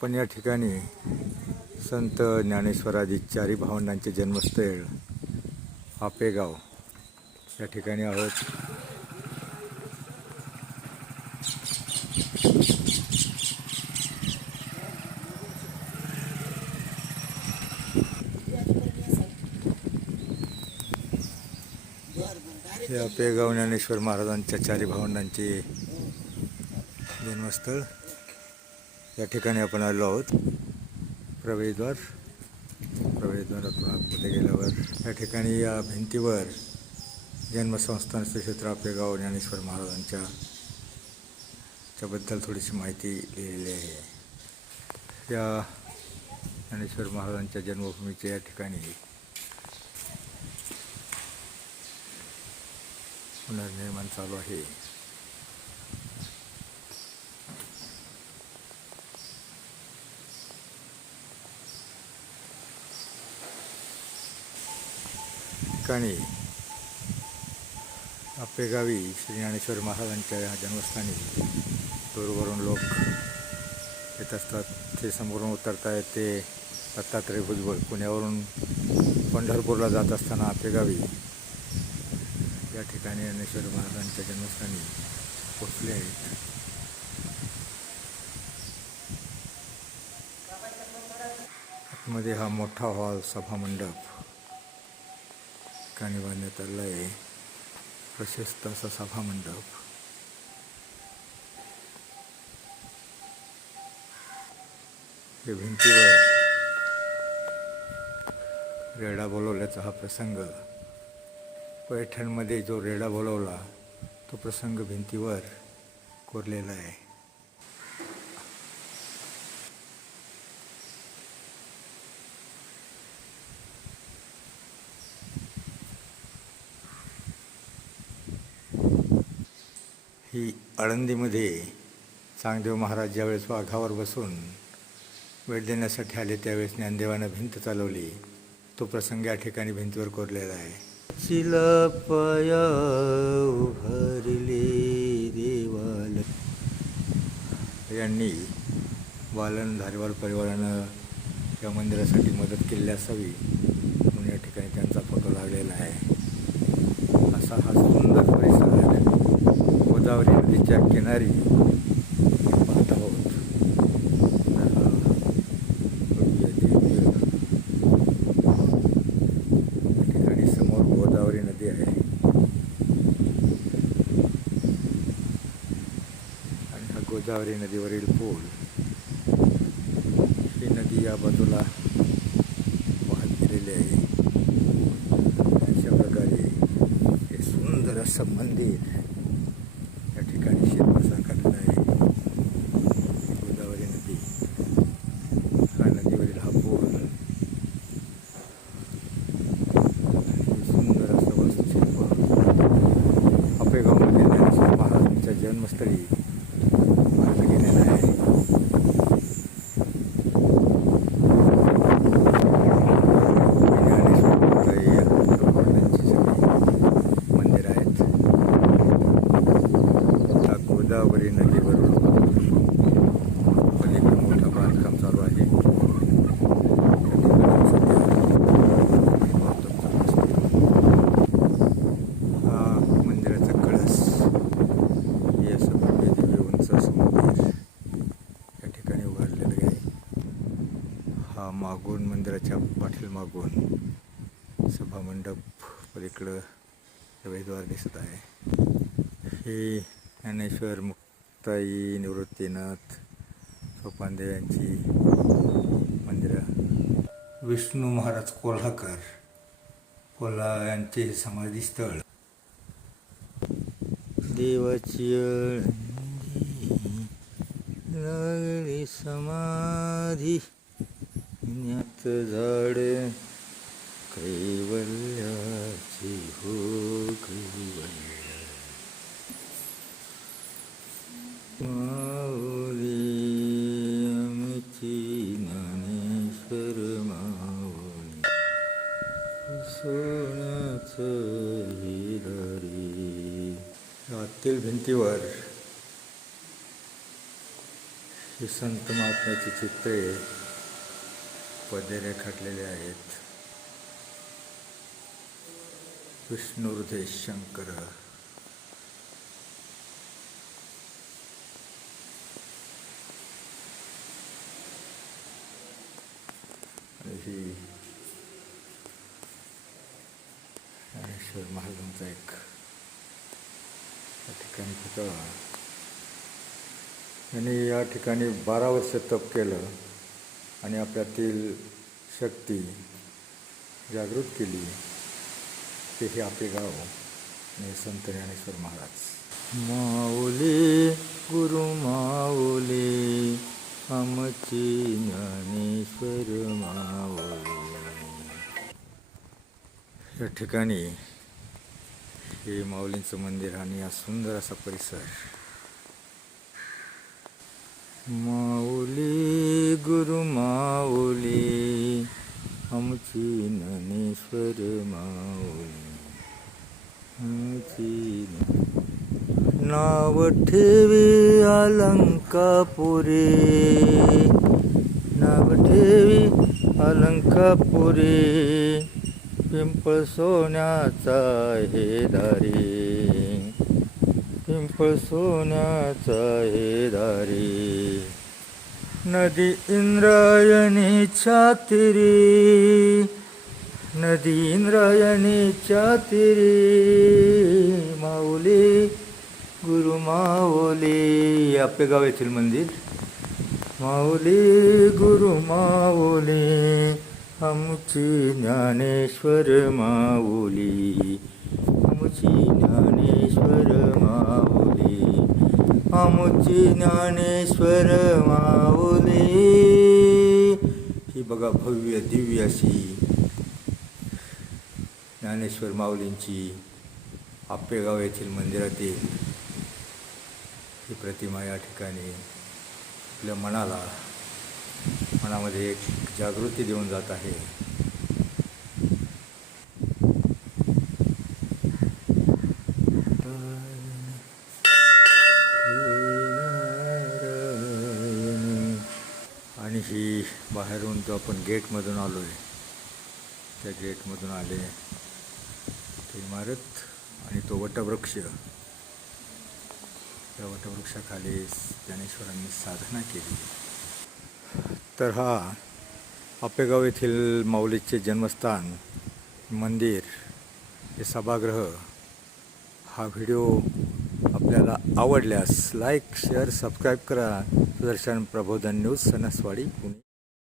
पण या ठिकाणी संत ज्ञानेश्वराजी चारी भावंडांचे जन्मस्थळ आपेगाव या ठिकाणी आहोत. हे आपेगाव ज्ञानेश्वर महाराजांच्या चारी भावंडांचे जन्मस्थळ. या ठिकाणी आपण आलो आहोत. प्रवेशद्वार. प्रवेशद्वारातून आतमध्ये गेल्यावर या ठिकाणी या भिंतीवर जन्मसंस्थानचं क्षेत्र क्षेत्र आपेगाव ज्ञानेश्वर महाराजांच्या च्याबद्दल थोडीशी माहिती लिहिलेली आहे. या ज्ञानेश्वर महाराजांच्या जन्मभूमीच्या या ठिकाणी पुनर्निर्माण चालू आहे. ठिकाणी आपेगावी श्री ज्ञानेश्वर महाराजांच्या या जन्मस्थानी दूरवरून लोक येत असतात. ते समोरून उतरतायत ते दत्तात्रय भुजबळ पुण्यावरून पंढरपूरला जात असताना आपेगावी या ठिकाणी ज्ञानेश्वर महाराजांच्या जन्मस्थानी पोचले आहेत. मध्ये हा मोठा हॉल सभामंडप. ठिकाणी बांधण्यात आलं आहे. प्रशस्त असा सभामंडप हे भिंतीवर रेडा बोलवल्याचा हा प्रसंग. पैठणमध्ये जो रेडा बोलवला तो प्रसंग भिंतीवर कोरलेला आहे. ही आळंदीमध्ये चांगदेव महाराज ज्यावेळेस वाघावर बसून भेट देण्यासाठी आले त्यावेळेस ज्ञानदेवानं भिंत चालवली. तो प्रसंग या ठिकाणी भिंतीवर कोरलेला आहे. चिला पाया उभारले देवाल. यांनी बालन धारीवाल परिवारानं या मंदिरासाठी मदत केलेली असावी म्हणून या ठिकाणी त्यांचा फोटो लागलेला आहे. असा हा सुंदर परिसर गोदावरी नदीच्या किनारी पाहत आहोत. ठिकाणी समोर गोदावरी नदी आहे. आणि हा गोदावरी नदीवरील पूल ही नदी या बाजूला वाहत गेलेली आहे. अशा प्रकारे हे सुंदर असं मंदिर या ठिकाणी शिल्पसाकारलं आहे गोदावरी नदी हा नदीवरील हा पूल आणि सुंदर असं वास्तुशिल्प आपेगावमध्ये ज्ञानेश्वर महाराजांच्या जन्मस्थळी बांधलं गेलेलं आहे ज्ञानेश्वर या भगवानांची सगळी मंदिर आहेत हा गोदावरी नदीवरून पलीकडे मोठं बांधकाम चालू आहे त्या ठिकाणी सध्या गौतम चालू असते. हा मंदिराचा कळस हे असं भव्य दिव्य उंच असं मंदिर या ठिकाणी उभारलेलं आहे हा मागून मंदिराच्या पाठीमागून सभामंडप पलीकडं प्रवेशद्वार दिसत आहे. हे ज्ञानेश्वर मुक्ताई निवृत्तीनाथ सोपानदेव यांची मंदिरं. विष्णू महाराज कोल्हाकर कोल्हा यांचे समाधीस्थळ देवाची लागली समाधी. पुण्यात झाड. कैवल्याची हो कैवल्य. माऊली आमची ज्ञानेश्वर माऊली. सोन्याचं हिरारी. आतील भिंतीवर ही संत महात्म्याची चित्रे पदे रेखाटलेले आहेत. विष्णुर्धे शंकर. ही ज्ञानेश्वर महाराजांचा एक या ठिकाणी पुतळा यांनी या ठिकाणी बारा वर्ष तप केलं. आणि आपल्यातील शक्ती जागृत केली ते हे आपले गाव आणि संत ज्ञानेश्वर महाराज. माऊली गुरु माऊली आमची ज्ञानेश्वर माऊली. या ठिकाणी हे माऊलींचं मंदिर आणि हा सुंदर असा परिसर. माऊली गुरु माऊली आमची ज्ञानेश्वर माऊली आमची ज्ञान- नाव ठेवी अलंकापुरी. नाव ठेवी अलंकापुरी. पिंपळ सोन्याचा हे दारी. पिंपळ सोन्याचा हे दारी. नदी इंद्रायणी छातिरी नदी इंद्रायणी छातिरी माऊली गुरु माऊली आपले गाव येथील मंदिर. माऊली गुरु माऊली आमची ज्ञानेश्वर माऊली. आमची ज्ञानेश्वर माऊली आमची ज्ञानेश्वर माऊली. ही बघा भव्य दिव्य अशी ज्ञानेश्वर माऊलींची आपेगाव येथील मंदिरातील ही प्रतिमा या ठिकाणी आपल्या मनाला मनामध्ये एक जागृती देऊन जात आहे. आणि ही बाहेरून जो आपण गेटमधून आलो आहे त्या गेटमधून आले ती इमारत आणि तो वटवृक्ष. त्या वटवृक्षाखाली ज्ञानेश्वरांनी साधना केली. तर हा आपेगाव येथील माऊलीचे जन्मस्थान मंदिर हे सभागृह हा व्हिडिओ आपल्याला आवडल्यास लाईक शेअर सबस्क्राईब करा. सुदर्शन प्रबोधन न्यूज सणसवाडी पुणे.